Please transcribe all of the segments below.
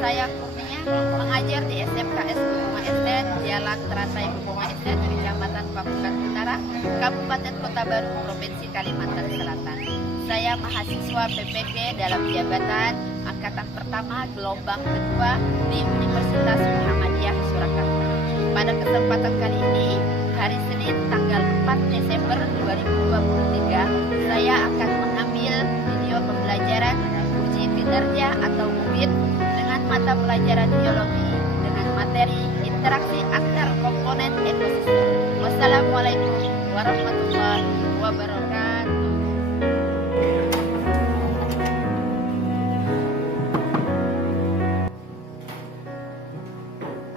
Saya Kurnia, mengajar di SMKS Bubunga Estate, Jalan Teratai Bubunga Estate, Kecamatan Pamukan Utara, Kabupaten Kota Baru, Provinsi Kalimantan Selatan. Saya mahasiswa PPG dalam jabatan Angkatan Pertama Gelombang Kedua di Universitas Muhammadiyah Surakarta. Pada kesempatan kali ini, hari Senin tanggal 4 Desember 2023, saya akan mengambil video pembelajaran uji kinerja atau UKIT dengan mata pelajaran biologi dengan materi interaksi antar komponen ekosistem. Wassalamualaikum warahmatullahi wabarakatuh.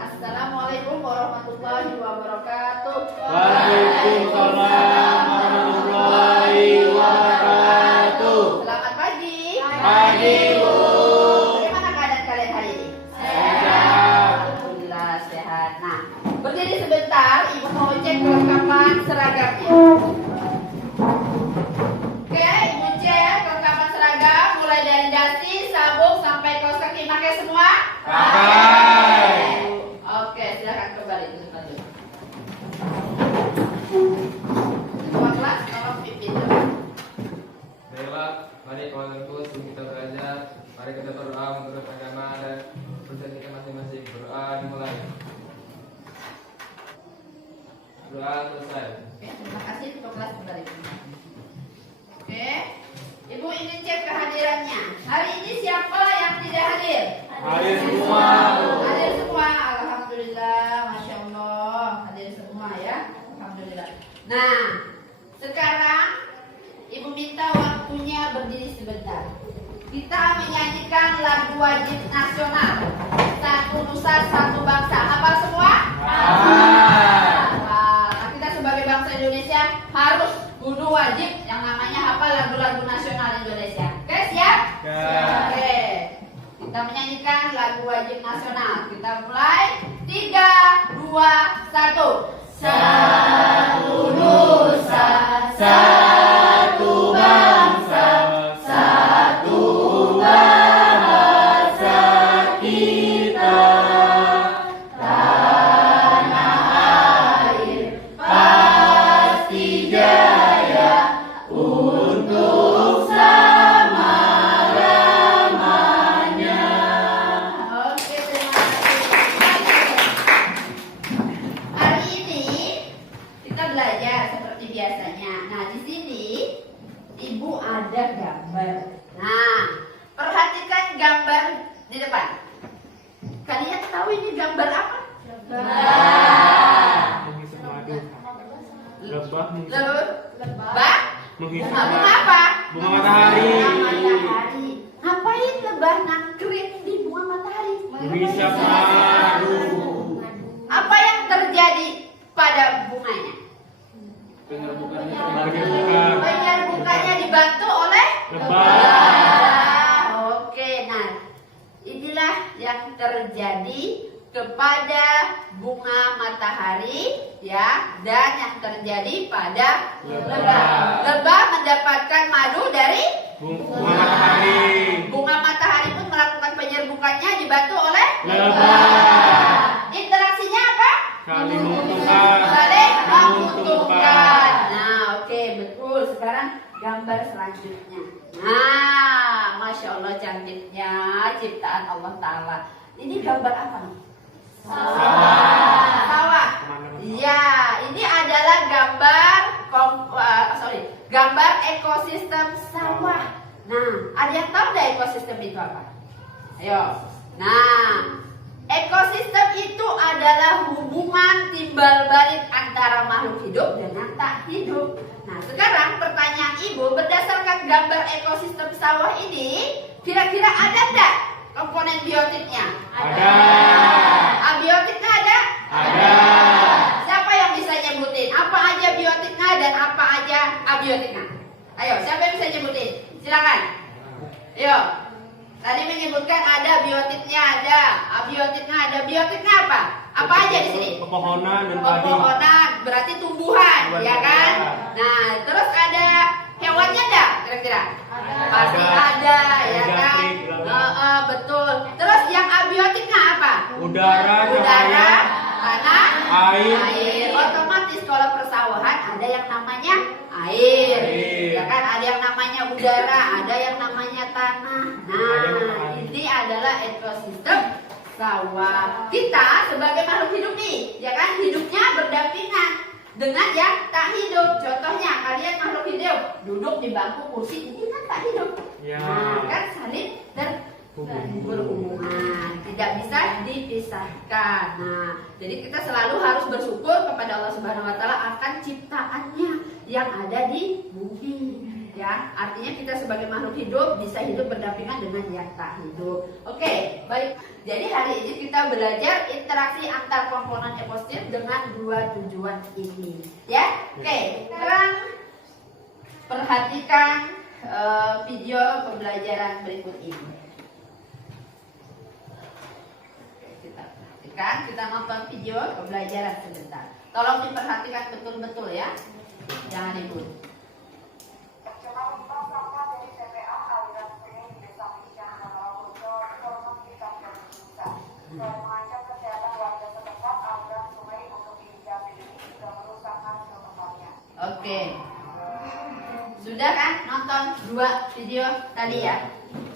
Assalamualaikum warahmatullahi wabarakatuh. Waalaikumsalam warahmatullahi wabarakatuh. Selamat pagi. Pagi, Bu. Bagaimana keadaan kalian hari ini? Sehat. Alhamdulillah sehat. Nah, berdiri sebentar, Ibu mau cek kelengkapan seragamnya. Oke, Ibu cek kelengkapan seragam mulai dari dasi, sabuk sampai kaos kaki pakai semua? Pakai. Oke, silakan kembali lanjut. Semua kelas tolong pimpin dulu. Baiklah, mari kawan-kawanku sebelum kita belajar, mari kita berdoa menurut agama dan percaya kita masing-masing. Berdoa dimulai. Doa selesai. Oke, terima kasih untuk kelas kembali. Oke, Ibu ingin cek kehadirannya. Hari ini siapa yang tidak hadir? Hadir semua. Hadir semua, alhamdulillah, masya Allah, hadir semua ya, alhamdulillah. Nah, sekarang Ibu minta waktunya berdiri sebentar. Kita menyanyikan lagu wajib nasional. Satu Nusa, Satu Bangsa. Hafal semua? Nah, kita sebagai bangsa Indonesia harus kudu wajib yang namanya hafal lagu-lagu nasional Indonesia. Oke, siap? Oke. Kita menyanyikan lagu wajib nasional. Kita mulai. 3, 2, 1. Satu Nusa, satu bangsa, satu bahasa kita. Tanah air pasti jaya untuk selama-lamanya. Oke, terima kasih. Hari ini kita belajar seperti biasanya. Nah, di sini Ibu ada gambar. Nah, perhatikan gambar di depan. Kalian tahu ini gambar apa? Menghisap madu. Lebah Lebah? menghisap Bunga apa? bunga matahari. Matahari. Ngapain lebah nangkring di bunga matahari? Menghisap madu. Apa yang terjadi pada bunganya? Penyerbukannya terbagi bukan. Penyerbukannya dibantu oleh Lebah. Oke, nah inilah yang terjadi kepada bunga matahari ya, dan yang terjadi pada lebah. Lebah mendapatkan madu dari Bunga matahari. bunga matahari pun melakukan penyerbukannya dibantu oleh Lebah. Interaksinya apa? Saling menguntungkan. Saling menguntungkan. Nah, oke, betul. Sekarang gambar selanjutnya. Nah, masya Allah cantiknya ciptaan Allah Taala. Ini gambar apa nih? Sawah. Ya, ini adalah gambar ekosistem sawah. Nah, ada yang tahu nggak ekosistem itu apa? Ayo. Nah, ekosistem itu adalah hubungan timbal balik antara makhluk hidup dengan tak hidup. Nah, sekarang pertanyaan Ibu, berdasarkan gambar ekosistem sawah ini, kira-kira ada enggak komponen biotiknya? Ada. Abiotiknya ada? Ada. Siapa yang bisa nyebutin apa aja biotiknya dan apa aja abiotiknya? Ayo, siapa yang bisa nyebutin? Silakan. Ayo. Tadi menyebutkan ada biotiknya ada, abiotiknya ada. Biotiknya apa? Apa aja di sini? Pepohonan dan padi. Pepohonan berarti tumbuhan, ya kan? Nah, terus ada hewannya enggak kira-kira? Pasti ada, ya kan? Betul. Terus yang abiotik Air. Otomatis kalau persawahan ada yang namanya air. Ya kan, ada yang namanya udara, ada yang namanya tanah. Nah, ini adalah ekosistem sawah. Kita sebagai makhluk hidup nih, ya kan, hidupnya berdampingan dengan yang tak hidup. Contohnya kalian makhluk hidup duduk di bangku kursi, ini kan tak hidup. Nah, kan saling berhubungan, tidak bisa dipisahkan. Nah, jadi kita selalu harus bersyukur kepada Allah Subhanahu Wa Taala akan ciptaannya yang ada di bumi. Ya, artinya kita sebagai makhluk hidup bisa hidup berdampingan dengan yang tak hidup. Oke, baik. Jadi hari ini kita belajar interaksi antar komponen ekosistem dengan dua tujuan ini. Ya, oke. Sekarang perhatikan video pembelajaran berikut ini. Oke, kita nonton video pembelajaran sebentar. Tolong diperhatikan betul-betul ya, jangan ribut. Mengancam kesehatan warga setempat aliran sungai untuk irigasi ini juga merusakkan kelembabannya. Oke, sudah kan nonton dua video tadi ya?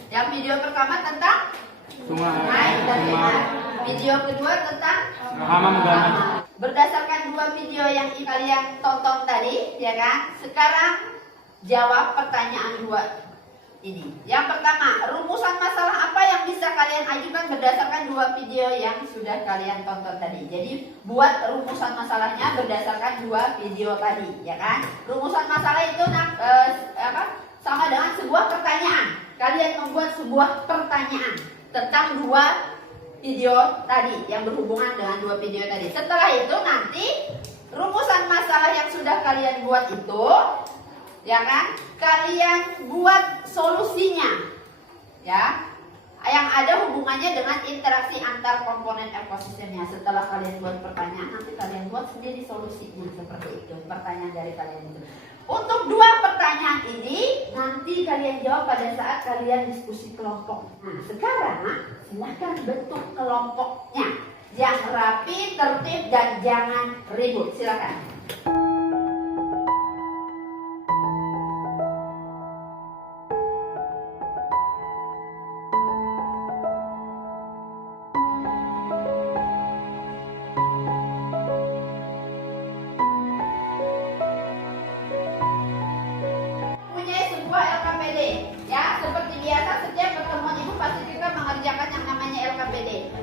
Yang video pertama tentang sungai dan air. Video kedua tentang hama megana. Berdasarkan dua video yang kalian tonton tadi, ya kan? Sekarang jawab pertanyaan dua ini. Yang pertama, rumusan masalah apa yang bisa kalian ajukan berdasarkan dua video yang sudah kalian tonton tadi. Jadi buat rumusan masalahnya berdasarkan dua video tadi, ya kan? Rumusan masalah itu sama dengan sebuah pertanyaan. Kalian membuat sebuah pertanyaan tentang dua video tadi yang berhubungan dengan dua video tadi. Setelah itu nanti rumusan masalah yang sudah kalian buat itu, ya kan, kalian buat solusinya, ya, yang ada hubungannya dengan interaksi antar komponen ekosistemnya. Setelah kalian buat pertanyaan, nanti kalian buat sendiri solusinya seperti itu. Pertanyaan dari kalian itu. Untuk dua pertanyaan ini nanti kalian jawab pada saat kalian diskusi kelompok. Nah, sekarang silahkan bentuk kelompoknya yang rapi, tertib, dan jangan ribut. Silakan.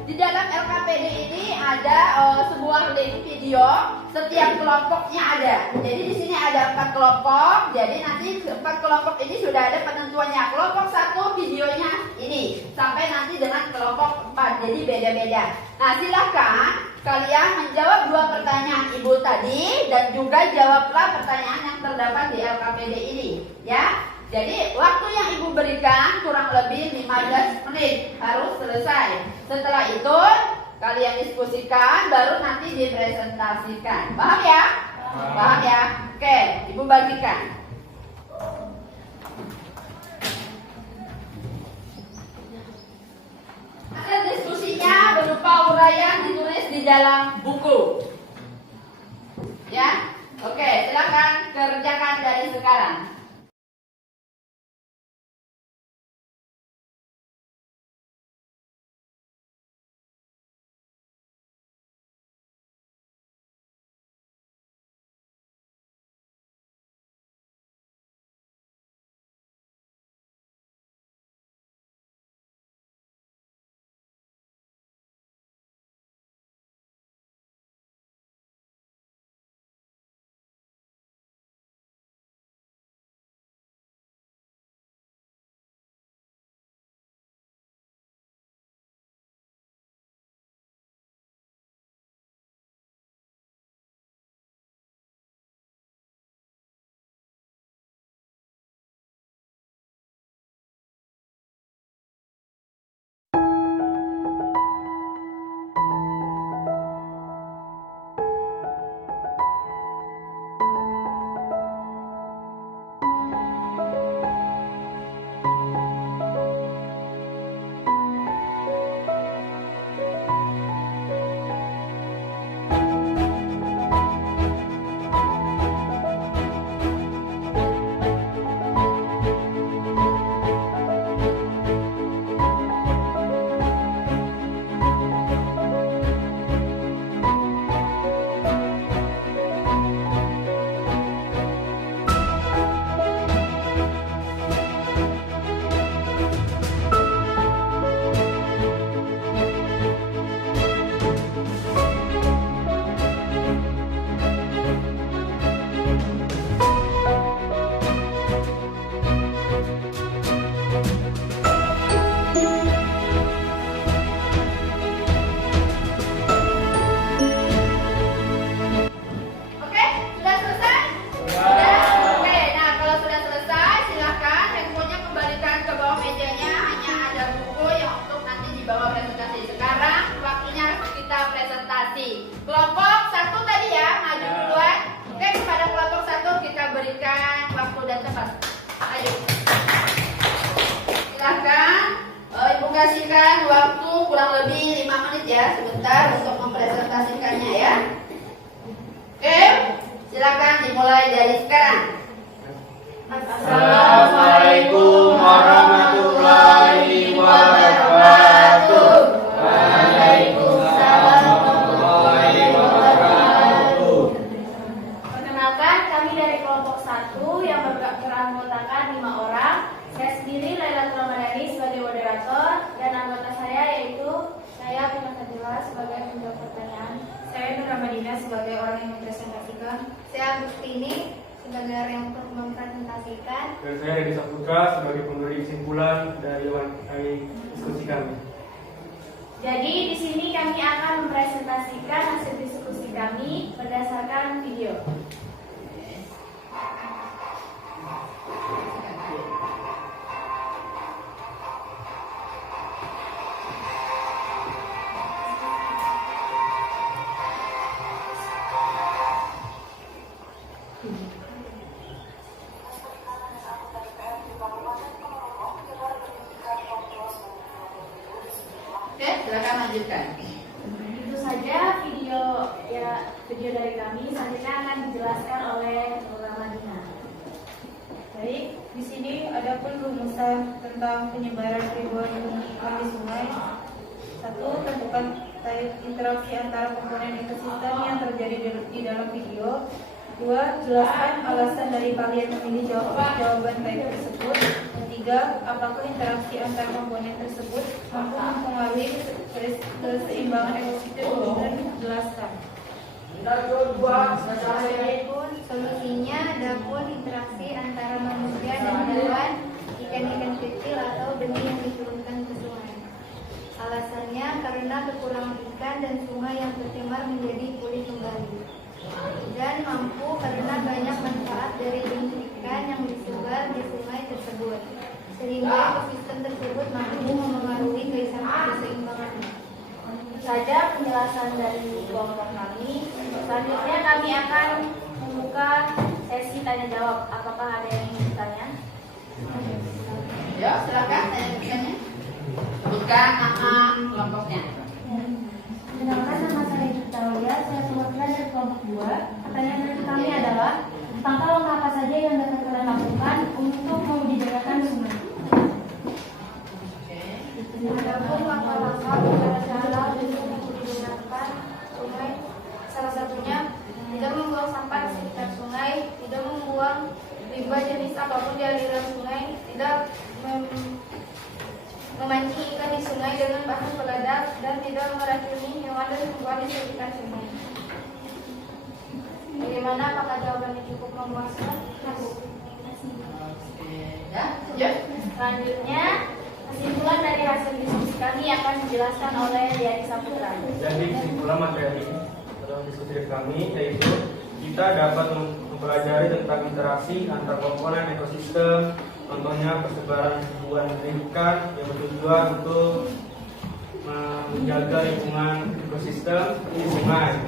Di dalam LKPD ini ada sebuah link video, setiap kelompoknya ada. Jadi di sini ada 4 kelompok. Jadi nanti 4 kelompok ini sudah ada penentuannya. Kelompok 1 videonya ini sampai nanti dengan kelompok 4. Jadi beda-beda. Nah, silakan kalian menjawab dua pertanyaan Ibu tadi dan juga jawablah pertanyaan yang terdapat di LKPD ini, ya. Jadi waktu yang Ibu berikan kurang lebih 15 menit harus selesai. Setelah itu kalian diskusikan, baru nanti dipresentasikan. Paham ya? Paham ya? Oke, Ibu bagikan. Hasil diskusinya berupa uraian ditulis di dalam buku. Ya? Oke, silakan kerjakan dari sekarang. cepat. Ayo. Silakan. Ibu kasihkan waktu kurang lebih 5 menit ya, sebentar untuk mempresentasikannya ya. Oke, silakan dimulai dari sekarang. Assalamualaikum warahmatullahi wabarakatuh. Waalaikumsalam warahmatullahi wabarakatuh. Perkenalkan, kami dari kelompok 1 yang beranggotakan 5 orang. Saya sendiri Lailatul Ramadhani sebagai moderator dan anggota saya yaitu saya Bima Fadila sebagai penjawab pertanyaan. Saya Nur Ramadina sebagai orang yang mempresentasikan. Saya Agustini sebagai orang yang mempresentasikan. Dan saya Deddy Saputra sebagai pemberi kesimpulan dari diskusi kami. Jadi di sini kami akan mempresentasikan hasil diskusi kami berdasarkan video. Oke, silakan lanjutkan. Itu saja video dari kami. Selanjutnya akan dijelaskan oleh Nur Ramadina. Baik, di sini ada pun rumusan tentang penyebaran ribuan ikan di sungai. 1. Tentukan type interaksi antara komponen ekosistem yang terjadi di dalam video. 2. Jelaskan alasan dari kalian memilih jawaban type tersebut. 3. Apakah interaksi antar komponen tersebut mampu mempengaruhi keseimbangan ekosistem? Dan jelaskan. Adapun solusinya adapun interaksi antara manusia dan hewan, ikan-ikan kecil atau benih yang diturunkan ke sungai. Alasannya karena kekurangan ikan dan sungai yang tercemar menjadi pulih kembali. Dan mampu karena banyak manfaat dari benih ikan yang disebar di sungai tersebut, sehingga ekosistem tersebut mampu memengaruhi keseimbangannya. Saja penjelasan dari kelompok kami. Selanjutnya kami akan membuka sesi tanya jawab. Apakah ada yang ingin bertanya? Ya, silakan tanya-tanya. Sebutkan nama kelompoknya. Perkenalkan, nama saya Gita Lia, saya perwakilan dari kelompok 2. Pertanyaan dari kami adalah, langkah-langkah apa saja yang dapat kalian lakukan untuk membudidayakan sungai? Adapun langkah-langkah cara untuk membudidayakan sungai, salah satunya tidak membuang sampah di sekitar sungai, tidak membuang limbah jenis apapun di aliran sungai, tidak memancing ikan di sungai dengan bahan peledak, dan tidak meracuni hewan dan tumbuhan di sekitar sungai. Bagaimana? Apakah jawabannya cukup memuaskan? Ya, lanjut. Selanjutnya, kesimpulan dari hasil diskusi kami akan dijelaskan oleh Deddy Saputra. Jadi kesimpulan materi dalam diskusi kami yaitu kita dapat mempelajari tentang interaksi antar komponen ekosistem, contohnya persebaran ribuan ikan yang bertujuan untuk menjaga lingkungan ekosistem di sungai.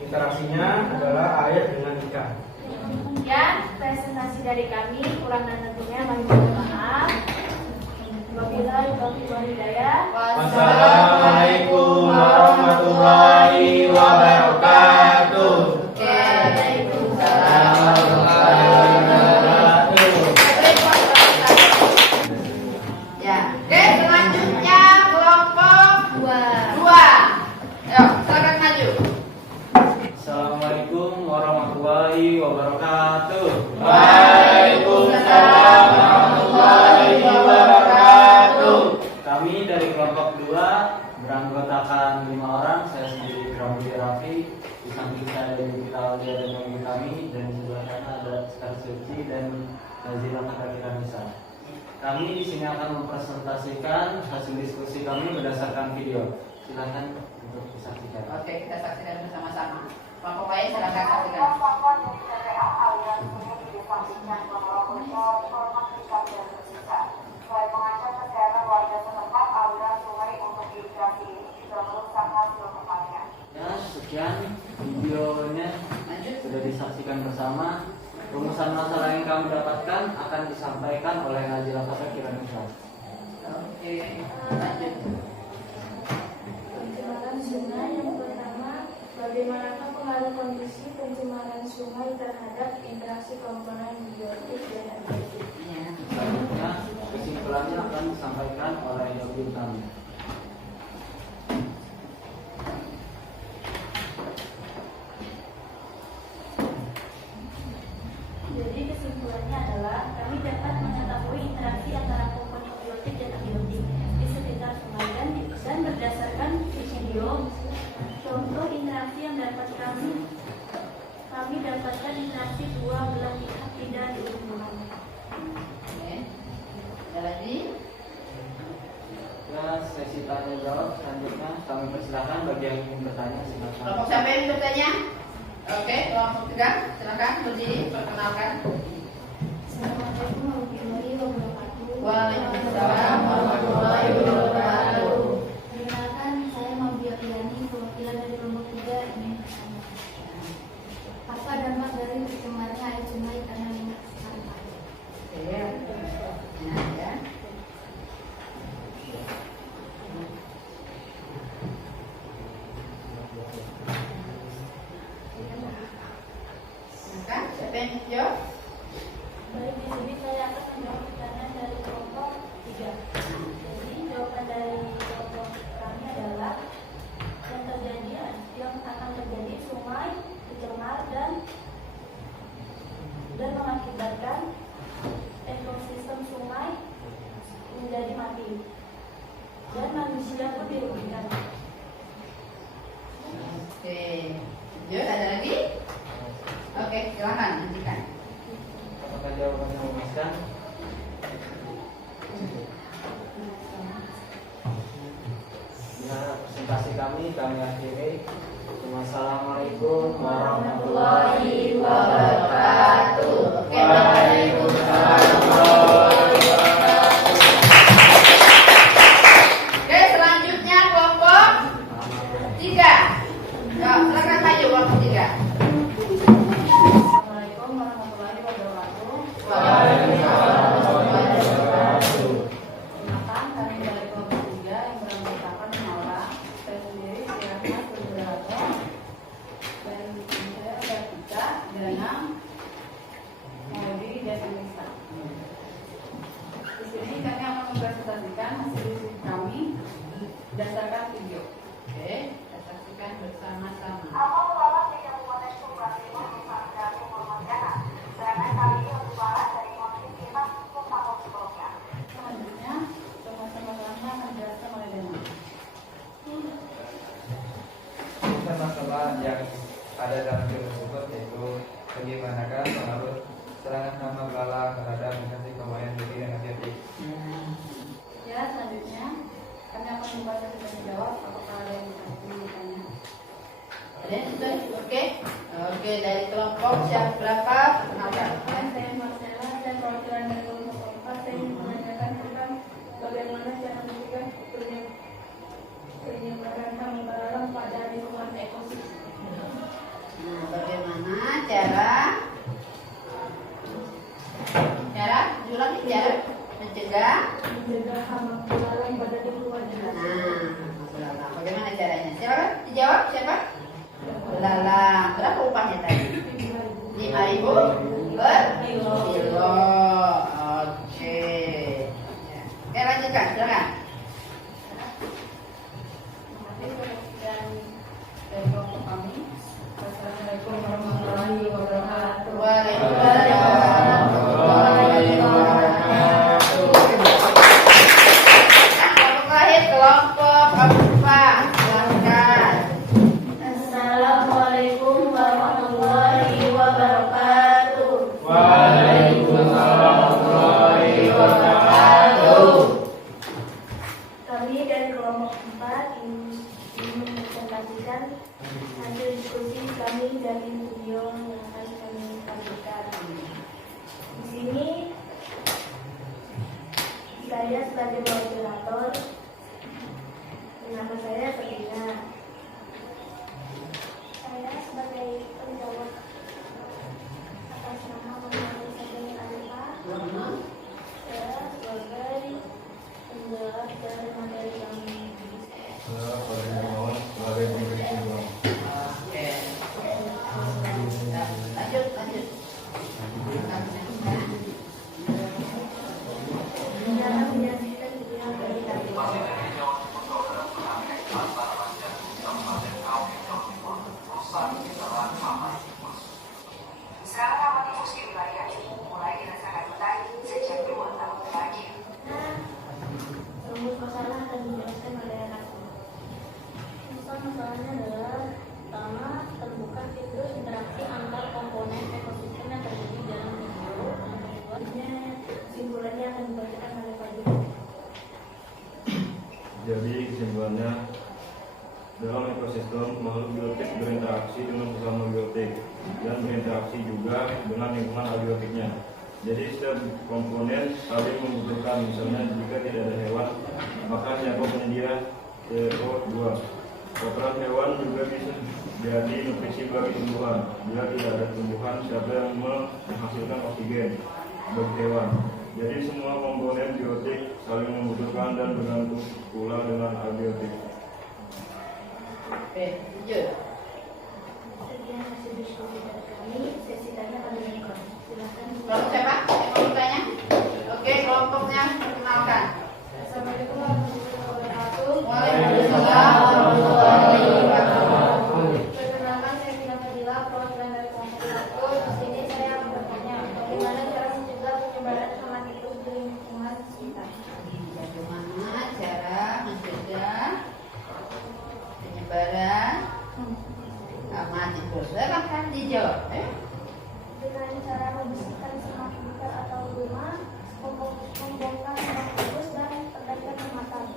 Interaksinya adalah air dengan ikan. Demikian presentasi dari kami, kurang dan tentunya kami mohon maaf. Wabillahi taufiq wal hidayah. Wassalamualaikum warahmatullahi wabarakatuh. Waalaikumsalam. Ya, oke, selanjutnya kelompok 2. Ayo, silakan maju. Assalamualaikum warahmatullahi wabarakatuh. Waalaikumsalam warahmatullahi wabarakatuh. Kami dari kelompok 2 beranggotakan 5 orang. Saya sendiri Ramli Rafi. Di samping saya ada Yudhita Aulia dan Yogi kami, dan di sebelah sana ada Sekar Suci dan Nazila Kira Nisa. Kami di sini akan mempresentasikan hasil diskusi kami berdasarkan video. Silakan untuk disaksikan. Oke, kita saksikan bersama-sama. Kelompok lain silakan saksikan. Sampah dari TPA aliran sungai di desa Bincang, Ponorogo, informasikan dan tersisa. Selain mengancam kesehatan warga setempat, aliran sungai untuk irigasi ini juga merusak hasil pertanian. Ya, sekian videonya Lanjut. sudah disaksikan bersama. Rumusan masalah yang kami dapatkan kesimpulan akan disampaikan oleh Najila Fatah Kiranisa. Oke, lanjut. Pencemaran sungai yang pertama, bagaimanakah pengaruh kondisi pencemaran sungai terhadap interaksi komponen biotik dan abiotik? Ya. Selanjutnya kesimpulannya akan disampaikan oleh Yogi Utami. Jadi kesimpulannya adalah kami dapat mengetahui interaksi antara komponen biotik dan abiotik di sekitar sungai dan berdasarkan video contoh interaksi yang dapat kami dapatkan interaksi dua belah pihak tidak diuntungkan. Oke. Ada lagi? Ya, sesi tanya jawab selanjutnya kami persilakan bagi yang ingin bertanya silakan. Kelompok siapa yang bertanya? Oke, kelompok 3, silakan berdiri, perkenalkan. Assalamualaikum warahmatullahi wabarakatuh. Waalaikumsalam warahmatullahi wabarakatuh. Perkenalkan, saya Mabia Piani, perwakilan dari kelompok 3 ini. Apa dampak dari tercemarnya air sungai karena limbah sampah? Oke, nah, ya. Silakan, siapa yang jawab? Baik, di sini saya akan menjawab pertanyaan dari kelompok 3. Jadi jawaban dari kelompok kami adalah yang akan terjadi sungai tercemar dan mengakibatkan ekosistem sungai menjadi mati dan manusia pun dirugikan. Oke, lanjut, ada lagi? Oke, silakan, hentikan. Apakah jawabannya memuaskan? Ya, presentasi kami akhiri. Wassalamualaikum warahmatullahi Wabarakatuh. Oke, Oke, selanjutnya kelompok 3. Silakan maju kelompok 3. Assalamualaikum warahmatullahi wabarakatuh. Perkenalkan, kami dari kelompok 3 yang beranggotakan 5 orang. Saya sendiri Firasma Sudirato dan saya ada Tika, Danang, Maudi, dan Anissa. Di sini kami akan mempresentasikan hasil riset kami berdasarkan video. Oke, kita saksikan bersama-sama. Amal ulama di Kabupaten Subang Timur Nusa Tenggara Timur Pontianak. Sedangkan kali ini lebih barat dari motif kita untuk tahun sebelumnya. Selanjutnya, sama-sama akan dijelaskan oleh Danang. Masalah yang ada dalam film tersebut yaitu bagaimanakah pengaruh serangan hama belalang terhadap interaksi komponen biotik dan abiotik. Ya, selanjutnya kami akan membaca dan menjawab apakah ada yang bertanya. Ada yang sudah? Oke. Oke, dari kelompok siapa berapa? Perkenalkan. Saya Marcella, saya perwakilan dari kelompok 4. Saya ingin menanyakan tentang bagaimana cara mencegah penyebaran hama belalang pada lingkungan ekosistem. Nah, bagaimana cara ulangi cara mencegah? Mencegah hama belalang pada lingkungan Nah, belalang. Bagaimana caranya? Silakan dijawab siapa? Belalang. Berapa upahnya tadi? 5.000 per kilo. Oke. Oke, lanjutkan. Silakan. Dan dari kelompok kami, Assalamualaikum warahmatullahi wabarakatuh. Waalaikumsalam warahmatullahi wabarakatuh. Kelompok terakhir kelompok 4. Silakan. Assalamualaikum warahmatullahi wabarakatuh. Kami dari kelompok 4 ingin mempresentasikan hasil diskusi kami dari video yang akan kami tampilkan. Di sini saya sebagai moderator, nama saya Sabrina. Saya sebagai penjawab atas nama Muhammad Sabrina Alifa. adalah dari materi kami. sebagai pemberi kesimpulan. Oke. Lanjut. Cara menyaksikan video dari kami. Serangan hama tifus di wilayah ini mulai dirasakan petani sejak 2 tahun terakhir. Rumus masalah akan dijelaskan oleh anakku. Masalahnya adalah pertama, temukan fitur interaksi antar komponen ekosistem yang terjadi dalam video. Yang keduanya, kesimpulannya akan dibacakan oleh Pak Joko. Jadi kesimpulannya, dalam ekosistem makhluk biotik berinteraksi dengan sesama biotik dan berinteraksi juga dengan lingkungan abiotiknya. Jadi setiap komponen saling membutuhkan. Misalnya jika tidak ada hewan, maka siapa penyedia CO2. Kotoran hewan juga bisa jadi nutrisi bagi tumbuhan. Bila tidak ada tumbuhan, siapa yang menghasilkan oksigen bagi hewan. Jadi semua komponen biotik saling membutuhkan dan bergantung pula dengan abiotik. Oke, lanjut. Sekian hasil diskusi dari kami. Sesi tanya pada Nikon. Silakan. Kelompok siapa? Yang mau bertanya? Oke, kelompoknya perkenalkan. Assalamualaikum warahmatullahi wabarakatuh. Waalaikumsalam warahmatullahi wabarakatuh. Perkenalkan, saya Vina Fadila, perwakilan dari kelompok 1. Di sini saya akan bertanya, bagaimana cara mencegah penyebaran hama tikus di lingkungan sekitar? Bagaimana cara mencegah penyebaran hama tikus? Silahkan dijawab. Dengan cara membersihkan semak belukar atau rumah, membongkar semak tikus dan perbaikan pematang.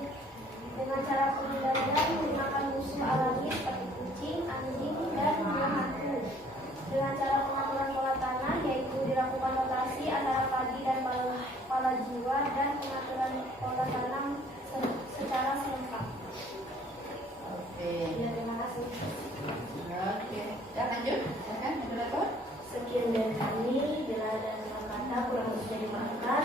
Dengan cara pengendalian menggunakan musuh alami seperti kucing, anjing, dan buah hantu. Dengan cara pengaturan pola tanah, yaitu dilakukan rotasi antara padi dan pala jiwa dan pengaturan pola tanam secara serentak. Oke. Ya, terima kasih. Oke. Ya, lanjut. Silakan, moderator. Sekian dari kami. Bila ada kata kurang lebihnya dimaafkan.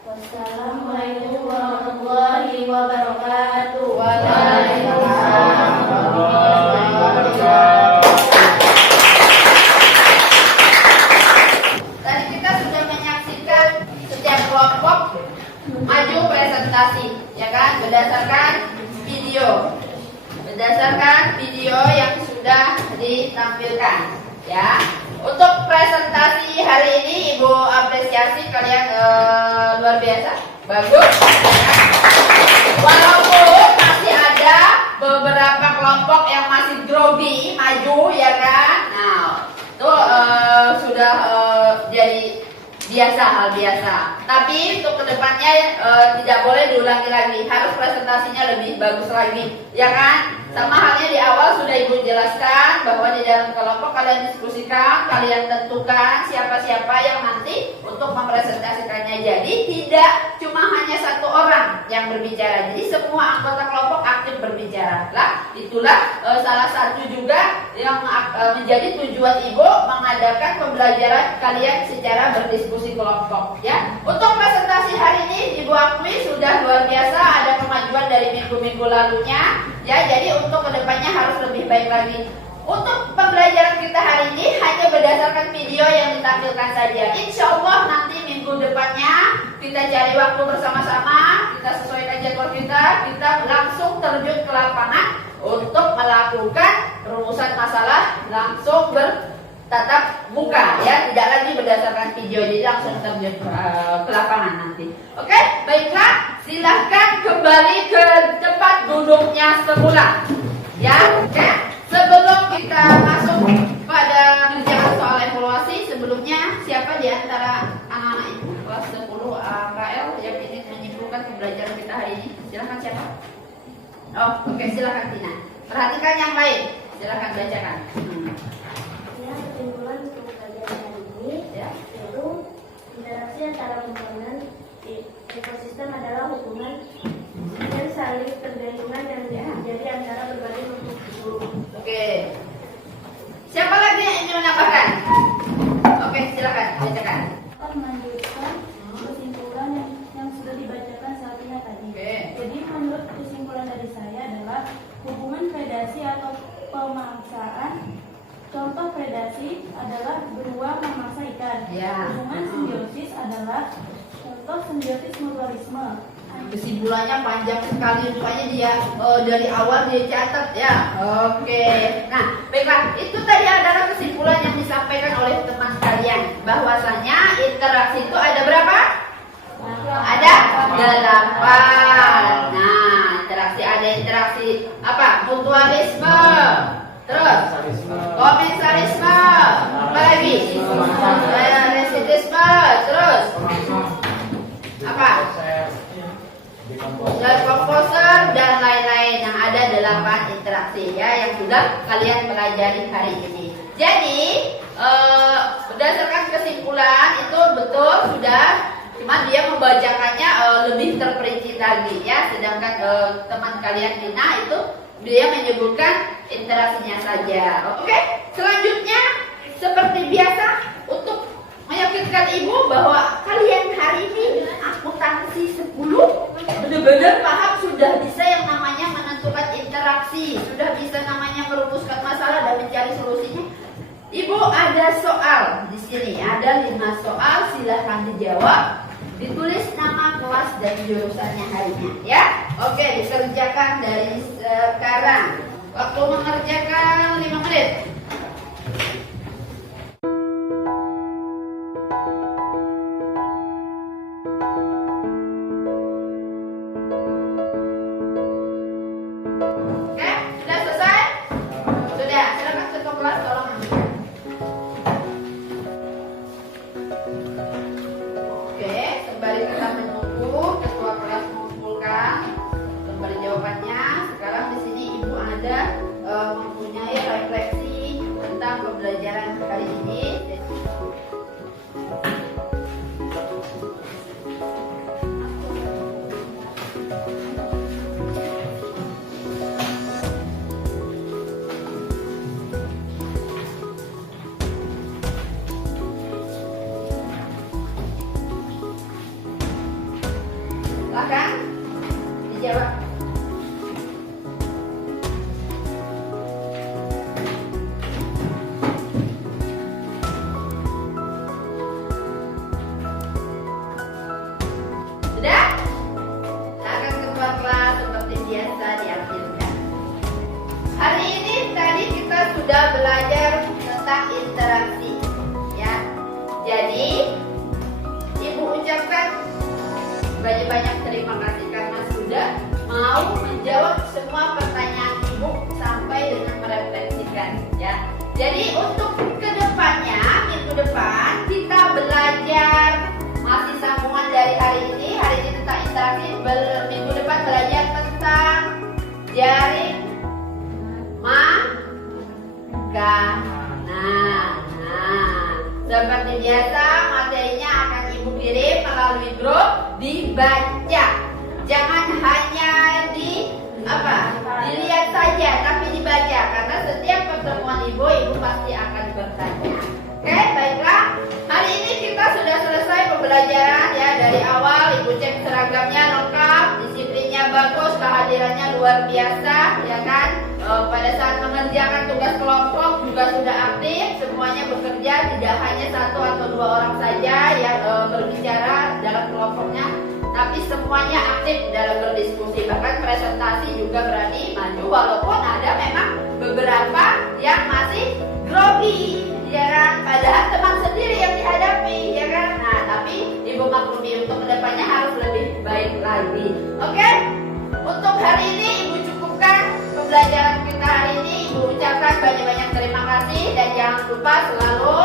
Wassalamualaikum warahmatullahi wabarakatuh. Waalaikumsalam warahmatullahi wabarakatuh. Tadi kita sudah menyaksikan setiap kelompok maju presentasi, ya kan, berdasarkan video yang sudah ditampilkan, ya. Untuk presentasi hari ini Ibu apresiasi kalian luar biasa, bagus. Walaupun masih ada beberapa kelompok yang masih grogi maju, ya kan. Nah, itu sudah jadi hal biasa. Tapi untuk kedepannya tidak boleh diulangi lagi, harus presentasinya lebih bagus lagi, ya kan? Sama halnya di awal sudah Ibu jelaskan bahwa di dalam kelompok kalian diskusikan, kalian tentukan siapa-siapa yang nanti untuk mempresentasikannya. Jadi tidak cuma hanya satu orang yang berbicara, jadi semua anggota kelompok aktif berbicara. Lah, itulah salah satu juga yang menjadi tujuan Ibu mengadakan pembelajaran kalian secara berdiskusi kelompok, ya. Untuk presentasi hari ini Ibu akui sudah luar biasa, ada kemajuan dari minggu-minggu lalunya, ya. Jadi untuk kedepannya harus lebih baik lagi. Untuk pembelajaran kita hari ini hanya berdasarkan video yang ditampilkan saja. Insya Allah nanti minggu depannya kita cari waktu bersama-sama, kita sesuaikan jadwal kita langsung terjun ke lapangan untuk melakukan rumusan masalah langsung bertatap muka, ya, tidak lagi berdasarkan video, jadi langsung terjun ke lapangan nanti. Oke, baiklah, silahkan kembali ke tempat duduknya semula, ya. Oke, sebelum kita masuk pada kerjaan soal evaluasi, sebelumnya siapa di antara anak-anak ibu kelas 10 AKL yang ingin menyimpulkan pembelajaran kita hari ini? Silahkan siapa? Oh, oke, silahkan Tina. Perhatikan yang lain, silahkan bacakan. Ya, kesimpulan untuk pembelajaran hari ini, Ya. yaitu interaksi antara komponen ekosistem adalah hubungan dan saling tergantungan yang terjadi antara berbagai makhluk hidup. Oke. Siapa lagi yang ingin menambahkan? Oke, silakan bacakan. Dapat melanjutkan kesimpulan yang sudah dibacakan saat ini tadi. adalah contoh simbiosis mutualisme. Kesimpulannya panjang sekali, rupanya dia dari awal dia catat ya. Oke. Nah, baiklah, itu tadi adalah kesimpulan yang disampaikan oleh teman kalian, bahwasanya interaksi itu ada berapa? Ada 8. Nah, interaksi ada interaksi apa? Mutualisme. Terus komensalisme. Apa lagi? Resitisme. Terus apa? Komposer dan lain-lain. Yang ada 8 interaksi ya, yang sudah kalian pelajari hari ini. Jadi berdasarkan kesimpulan itu betul sudah, cuma dia membacakannya lebih terperinci lagi ya. Sedangkan teman kalian Dina itu dia menyebutkan interaksinya saja. Oke, selanjutnya seperti biasa untuk meyakinkan ibu bahwa kalian hari ini akuntansi 10 benar-benar paham, sudah bisa yang namanya menentukan interaksi, sudah bisa namanya merumuskan masalah dan mencari solusinya. Ibu ada soal di sini, ada 5 soal, silahkan dijawab. Ditulis nama kelas dan jurusannya harinya ya. Oke, dikerjakan dari sekarang. Waktu mengerjakan 5 menit. Oke, sudah selesai? Sudah, silakan ketua kelas tolong ambilkan. Oke, sembari kita menunggu ketua kelas mengumpulkan kembali jawabannya, sekarang di sini ibu ada mempunyai refleksi tentang pembelajaran kali ini. Silakan dijawab. Sudah? Silakan ketua kelas seperti biasa diambilkan. Hari ini tadi kita sudah belajar tentang interaksi ya. Jadi ibu ucapkan banyak-banyak terima kasih karena sudah mau menjawab semua pertanyaan ibu sampai dengan merefleksikan ya. Jadi untuk kedepannya, minggu depan kita belajar masih sambungan dari hari ini tentang interaksi. Minggu depan belajar tentang jaring makanan. Seperti biasa materinya akan ibu kirim melalui grup, dibaca. Jangan hanya dilihat saja, tapi dibaca karena setiap pertemuan ibu pasti akan bertanya. Oke, baiklah. Hari ini kita sudah selesai pembelajaran ya, dari awal ibu cek seragamnya lengkap, disiplinnya bagus, kehadirannya luar biasa ya kan. Pada saat mengerjakan tugas kelompok juga sudah aktif, semuanya bekerja, tidak hanya 1 atau 2 orang saja yang berbicara dalam kelompoknya, tapi semuanya aktif dalam berdiskusi, bahkan presentasi juga berani maju, walaupun ada memang beberapa yang masih grogi ya kan, padahal teman sendiri yang dihadapi ya kan. Nah, tapi ibu maklumi untuk kedepannya harus lebih baik lagi. Oke, untuk hari ini ibu cukupkan pembelajaran kita hari ini. Ibu ucapkan banyak-banyak terima kasih dan jangan lupa selalu